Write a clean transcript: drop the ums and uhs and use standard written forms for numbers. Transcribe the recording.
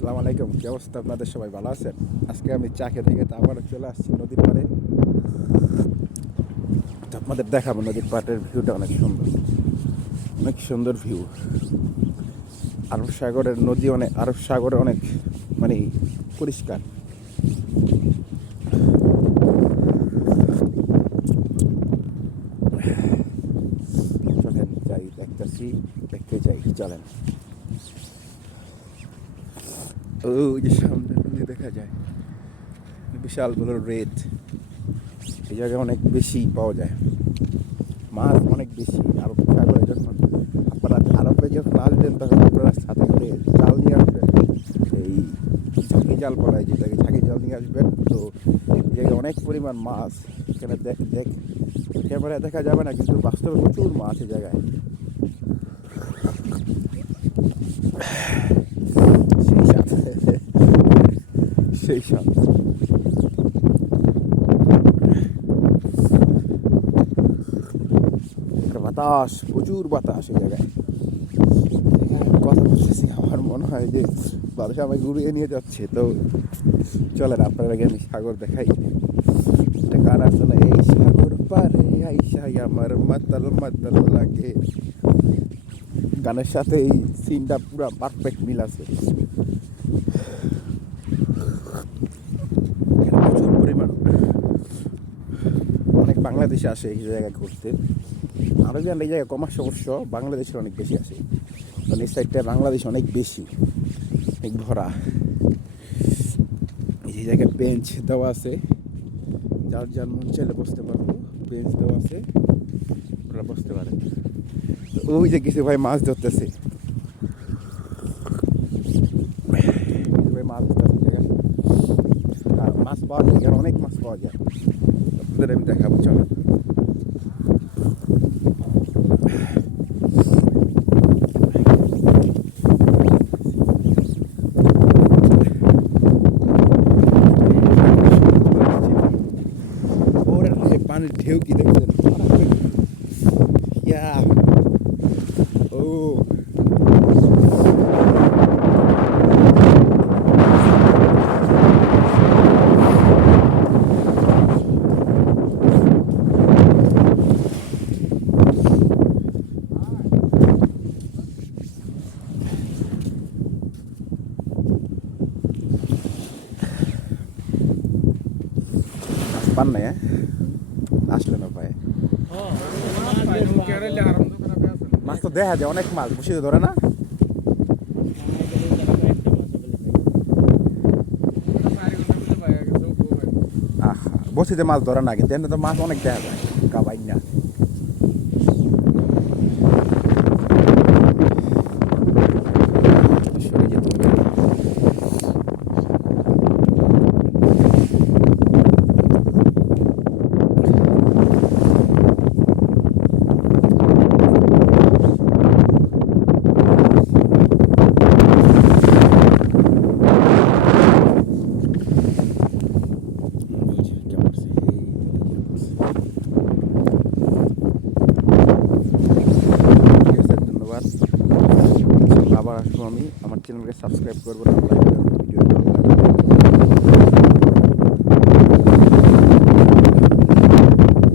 আসসালামু আলাইকুম, কি অবস্থা আপনাদের? সবাই ভালো আছেন? আজকে আমি চা খেতে খেতে আবার চলে আসছি নদীর পাড়ে। তো আপনাদের দেখাবো নদীর পাড়ের ভিউটা অনেক সুন্দর, অনেক সুন্দর ভিউ। আরব সাগরের নদী অনেক, আরব সাগরে অনেক মানে পরিষ্কার। চলেন যাই, দেখতেছি, দেখতে যাই, চলেন। ওই যে সামনে নদী দেখা যায়, বিশাল বড় রেত। এই জায়গায় অনেক বেশি পাওয়া যায়, মাছ অনেক বেশি। আরব সাগরে যখন আপনারা আরবে যখন আসবেন তখন আপনারা সাথে করে জাল নিয়ে আসবেন। এই ঝাঁকি জাল বলা হয় যেটাকে, ঝাঁকি জাল নিয়ে আসবেন। তো এই জায়গায় অনেক পরিমাণ মাছ এখানে দেখ ক্যামেরায় দেখা যাবে না, কিন্তু বাস্তবে প্রচুর মাছ এই জায়গায়। সেই সাথে সেই সাথে বাতাস, প্রচুর বাতাস এই জায়গায়। কথা বলতেছি, আমার মনে হয় যে বাতাস আমায় ঘুরিয়ে নিয়ে যাচ্ছে। তো চলেন আপনার আগে আমি সাগর দেখাই। একটা গান আছে না, এই সাগর পারে আইসাই আমার মাতাল মাতাল লাগে। গানের সাথে এই সিনটা পুরো পারফেক্ট মিল আছে। প্রচুর পরিমাণ অনেক বাংলাদেশে আসে এই জায়গায় ঘুরতে। আরবিয়ান এই জায়গায় কম আসে অবশ্য, বাংলাদেশের অনেক বেশি আসে। কারণ এই সাইডটা বাংলাদেশ অনেক বেশি, অনেক ভরা। এই জায়গায় বেঞ্চ দেওয়া আছে, যার যার মন চাইলে বসতে পারবো। বেঞ্চ দেওয়া আছে, ওরা বসতে পারে। ওই যে কিছু ভাই মাছ ধরতেছে, কিছু ভাই মাছ ধরতেছে জায়গায়। আর মাছ পাওয়া যায়, এখানে অনেক মাছ পাওয়া যায়। আপনাদের আমি দেখাবো, চলো। ওরে পানির ঢেউ কি দেখছেন? ইয়া ও পান নাই, হ্যাঁ আসলে না ভাই। মাছ তো দেখা যায়, অনেক মাছ বসে ধরে না। আহা, বসিতে মাছ ধরে না, কিন্তু এখানে তো মাছ অনেক দেখা যায়, কাবাই না। সরে যেতে হবে। ঠিক আছে, ধন্যবাদ। আবার আসবো আমি। আমার চ্যানেলকে সাবস্ক্রাইব করবো, লাইক করবেন, ভিডিও ভালো লাগবে।